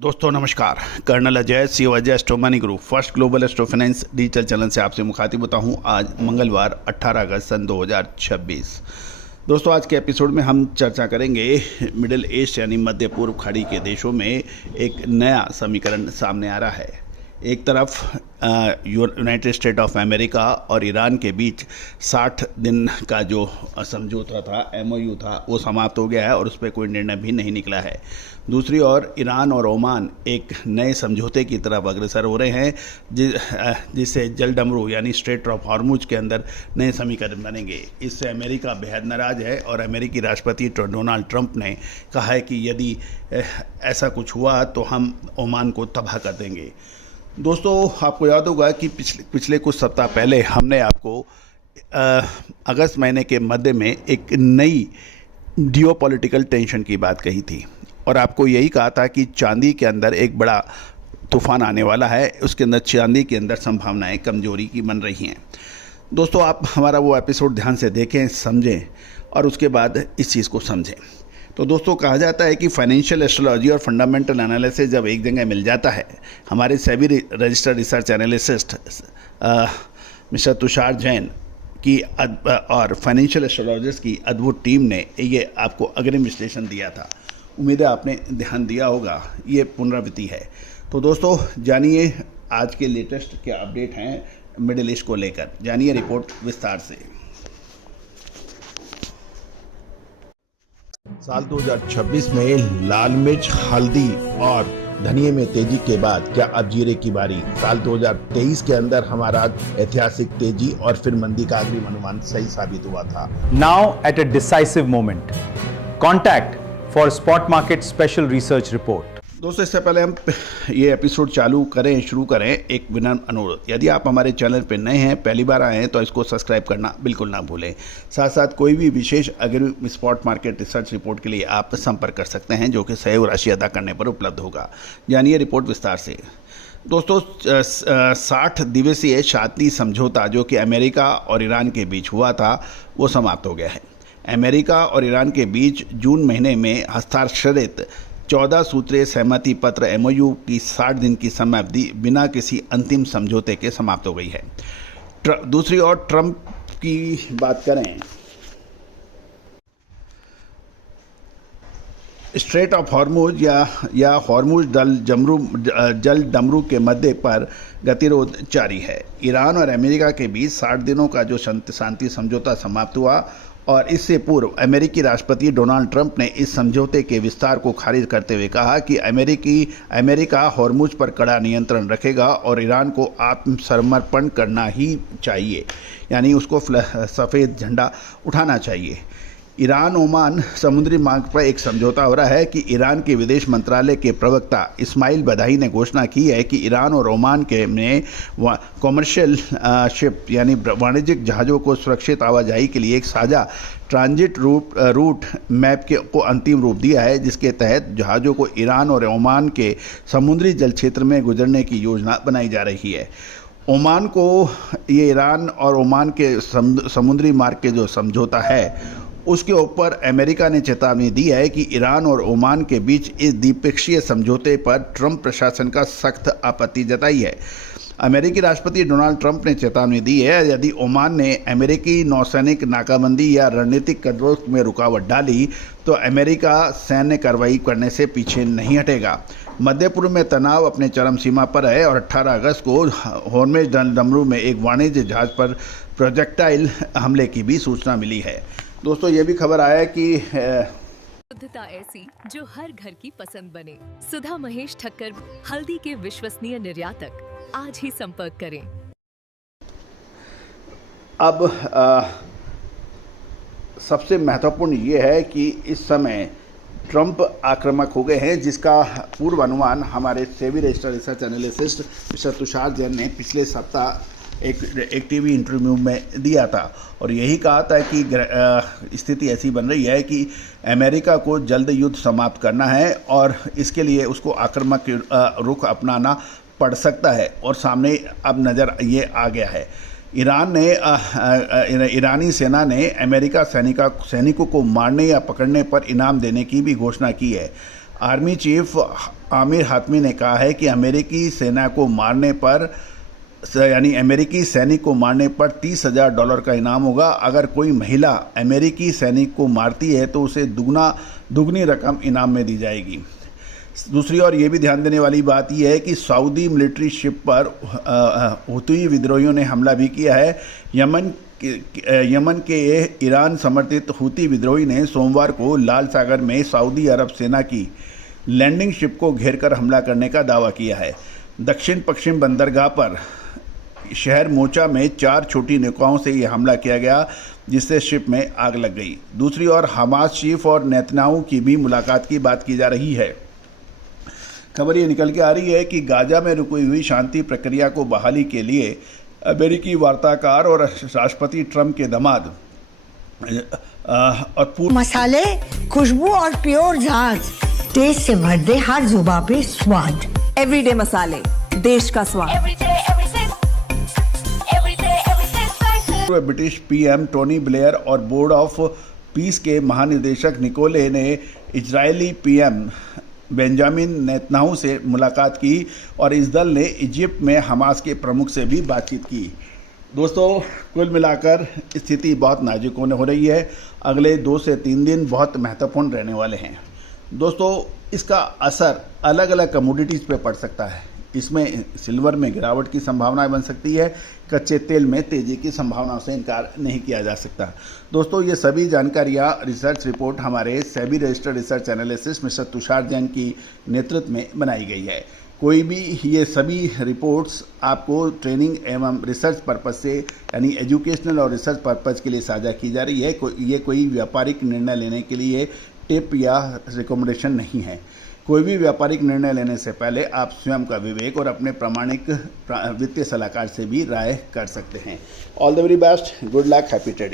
दोस्तों नमस्कार। Colonel Ajay CO Ajay astro money group first global astro finance digital channel से आपसे मुखातिब होता हूं। आज मंगलवार 18 अगस्त सन 2026। दोस्तों आज के एपिसोड में हम चर्चा करेंगे मिडिल ईस्ट यानी मध्य पूर्व खाड़ी के देशों में एक नया समीकरण सामने आ रहा है। एक तरफ यूनाइटेड स्टेट ऑफ अमेरिका और ईरान के बीच 60 दिन का जो समझौता था, एमओयू था, वो समाप्त हो गया है और उस पर कोई निर्णय भी नहीं निकला है। दूसरी ओर ईरान और ओमान एक नए समझौते की तरफ अग्रसर हो रहे हैं जिससे जलडमरू यानी स्ट्रेट ऑफ हॉर्मुज के अंदर नए समीकरण बनेंगे। इससे अमेरिका बेहद नाराज है और अमेरिकी राष्ट्रपति डोनाल्ड ट्रंप ने कहा है कि यदि ऐसा कुछ हुआ तो हम ओमान को तबाह कर देंगे। दोस्तों आपको याद होगा कि पिछले कुछ सप्ताह पहले हमने आपको अगस्त महीने के मध्य में एक नई जियोपॉलिटिकल टेंशन की बात कही थी और आपको यही कहा था कि चांदी के अंदर एक बड़ा तूफान आने वाला है। उसके अंदर चांदी के अंदर संभावनाएं कमजोरी की बन रही हैं। दोस्तों आप हमारा वो एपिसोड ध्यान से देखें, समझें और उसके बाद इस चीज़ को समझें। तो दोस्तों कहा जाता है कि फाइनेंशियल एस्ट्रोलॉजी और फंडामेंटल एनालिसिस जब एक जगह मिल जाता है, हमारे SEBI registered research analyst mister Tushar Jain की और फाइनेंशियल एस्ट्रोलॉजिस्ट की अद्भुत टीम ने ये आपको अग्रिम विश्लेषण दिया था। उम्मीद है आपने ध्यान दिया होगा, ये पुनरावृत्ति है। तो दोस्तों जानिए आज के लेटेस्ट क्या अपडेट हैं मिडिल ईस्ट को लेकर, जानिए रिपोर्ट विस्तार से। साल 2026 में लाल मिर्च, हल्दी और धनिये में तेजी के बाद क्या अब जीरे की बारी। साल 2023 के अंदर हमारा ऐतिहासिक तेजी और फिर मंदी का अग्रिम अनुमान सही साबित हुआ था। Now at a decisive moment, contact for spot market special research report. दोस्तों इससे पहले हम ये एपिसोड शुरू करें एक विनम्र अनुरोध। यदि आप हमारे चैनल पर नए हैं, पहली बार आए हैं, तो इसको सब्सक्राइब करना बिल्कुल ना भूलें। साथ साथ कोई भी विशेष अग्रिम स्पॉट मार्केट रिसर्च रिपोर्ट के लिए आप संपर्क कर सकते हैं जो कि सहयोग राशि अदा करने पर उपलब्ध होगा। जानिए रिपोर्ट विस्तार से। दोस्तों 60 दिवसीय शांति समझौता जो कि अमेरिका और ईरान के बीच हुआ था वो समाप्त हो गया है। अमेरिका और ईरान के बीच जून महीने में हस्ताक्षरित 14 सूत्रीय सहमति पत्र एमओयू की 60 दिन की समयावधि बिना किसी अंतिम समझौते के समाप्त हो गई है। दूसरी ओर ट्रंप की बात करें, स्ट्रेट ऑफ हॉर्मुज या हॉर्मुज जल डमरू के मध्य पर गतिरोध जारी है। ईरान और अमेरिका के बीच 60 दिनों का जो शांति समझौता समाप्त हुआ और इससे पूर्व अमेरिकी राष्ट्रपति डोनाल्ड ट्रंप ने इस समझौते के विस्तार को खारिज करते हुए कहा कि अमेरिका हॉर्मुज पर कड़ा नियंत्रण रखेगा और ईरान को आत्मसमर्पण करना ही चाहिए, यानी उसको सफ़ेद झंडा उठाना चाहिए। ईरान ओमान समुद्री मार्ग पर एक समझौता हो रहा है कि ईरान के विदेश मंत्रालय के प्रवक्ता इस्माइल बदाई ने घोषणा की है कि ईरान और ओमान के में कॉमर्शियल शिप यानी वाणिज्यिक जहाज़ों को सुरक्षित आवाजाही के लिए एक साझा ट्रांजिट रूट मैप को अंतिम रूप दिया है, जिसके तहत जहाज़ों को ईरान और ओमान के समुद्री जल क्षेत्र में गुजरने की योजना बनाई जा रही है। ओमान को ये ईरान और ओमान के समुद्री मार्ग के जो समझौता है उसके ऊपर अमेरिका ने चेतावनी दी है कि ईरान और ओमान के बीच इस द्विपक्षीय समझौते पर ट्रंप प्रशासन का सख्त आपत्ति जताई है। अमेरिकी राष्ट्रपति डोनाल्ड ट्रंप ने चेतावनी दी है यदि ओमान ने अमेरिकी नौसैनिक नाकाबंदी या रणनीतिक कदमों में रुकावट डाली तो अमेरिका सैन्य कार्रवाई करने से पीछे नहीं हटेगा। मध्य पूर्व में तनाव अपने चरम सीमा पर है और 18 अगस्त को हॉर्मुज डमरू में एक वाणिज्य जहाज पर प्रोजेक्टाइल हमले की भी सूचना मिली है। दोस्तों ये भी खबर आया है कि शुद्धता ऐसी जो हर घर की पसंद बने। सुधा महेश ठक्कर, हल्दी के विश्वसनीय निर्यातक। आज ही संपर्क करें। अब सबसे महत्वपूर्ण ये है कि इस समय ट्रंप आक्रामक हो गए हैं, जिसका पूर्व अनुमान हमारे SEBI registered research analyst mister Tushar Jain ने पिछले सप्ताह एक टीवी इंटरव्यू में दिया था और यही कहा था कि स्थिति ऐसी बन रही है कि अमेरिका को जल्द युद्ध समाप्त करना है और इसके लिए उसको आक्रामक रुख अपनाना पड़ सकता है और सामने अब नज़र ये आ गया है। ईरानी सेना ने अमेरिका सैनिकों को मारने या पकड़ने पर इनाम देने की भी घोषणा की है। आर्मी चीफ आमिर हातमी ने कहा है कि अमेरिकी सैनिक को मारने पर $30,000 का इनाम होगा। अगर कोई महिला अमेरिकी सैनिक को मारती है तो उसे दुगनी रकम इनाम में दी जाएगी। दूसरी ओर ये भी ध्यान देने वाली बात यह है कि सऊदी मिलिट्री शिप पर हुती विद्रोहियों ने हमला भी किया है। यमन के ईरान समर्थित हुती विद्रोही ने सोमवार को लाल सागर में सऊदी अरब सेना की लैंडिंग शिप को घेरकर हमला करने का दावा किया है। दक्षिण पश्चिम बंदरगाह पर शहर मोचा में 4 छोटी नौकाओं से यह हमला किया गया, जिससे शिप में आग लग गई। दूसरी ओर हमास चीफ और नेतन्याहू की भी मुलाकात की बात की जा रही है। खबर ये निकल के आ रही है कि गाजा में रुकी हुई शांति प्रक्रिया को बहाली के लिए अमेरिकी वार्ताकार और राष्ट्रपति ट्रंप के दामाद और मसाले, खुशबू और प्योर झांझ, टेस्ट से भर दे हर जुबां पे स्वाद। एवरीडे मसाले, देश का स्वाद। ब्रिटिश पीएम टोनी ब्लेयर और बोर्ड ऑफ पीस के महानिदेशक निकोले ने इजरायली पीएम बेंजामिन नेतन्याहू से मुलाकात की और इस दल ने इजिप्ट में हमास के प्रमुख से भी बातचीत की। दोस्तों, कुल मिलाकर स्थिति बहुत नाजुक होने हो रही है। अगले 2 से 3 दिन बहुत महत्वपूर्ण रहने वाले हैं। दोस्तों, इसका असर अलग अलग कमोडिटीज़ पे पड़ सकता है। इसमें सिल्वर में गिरावट की संभावनाएं बन सकती है। कच्चे तेल में तेज़ी की संभावनाओं से इनकार नहीं किया जा सकता। दोस्तों, ये सभी जानकारियाँ रिसर्च रिपोर्ट हमारे SEBI registered research analyst mister Tushar Jain की नेतृत्व में बनाई गई है। कोई भी ये सभी रिपोर्ट्स आपको ट्रेनिंग एवं रिसर्च पर्पज़ से यानी एजुकेशनल और रिसर्च पर्पज़ के लिए साझा की जा रही है। ये कोई व्यापारिक निर्णय लेने के लिए टिप या रिकमेंडेशन नहीं है। कोई भी व्यापारिक निर्णय लेने से पहले आप स्वयं का विवेक और अपने प्रामाणिक वित्तीय सलाहकार से भी राय कर सकते हैं। All the very best, good luck, happy trading.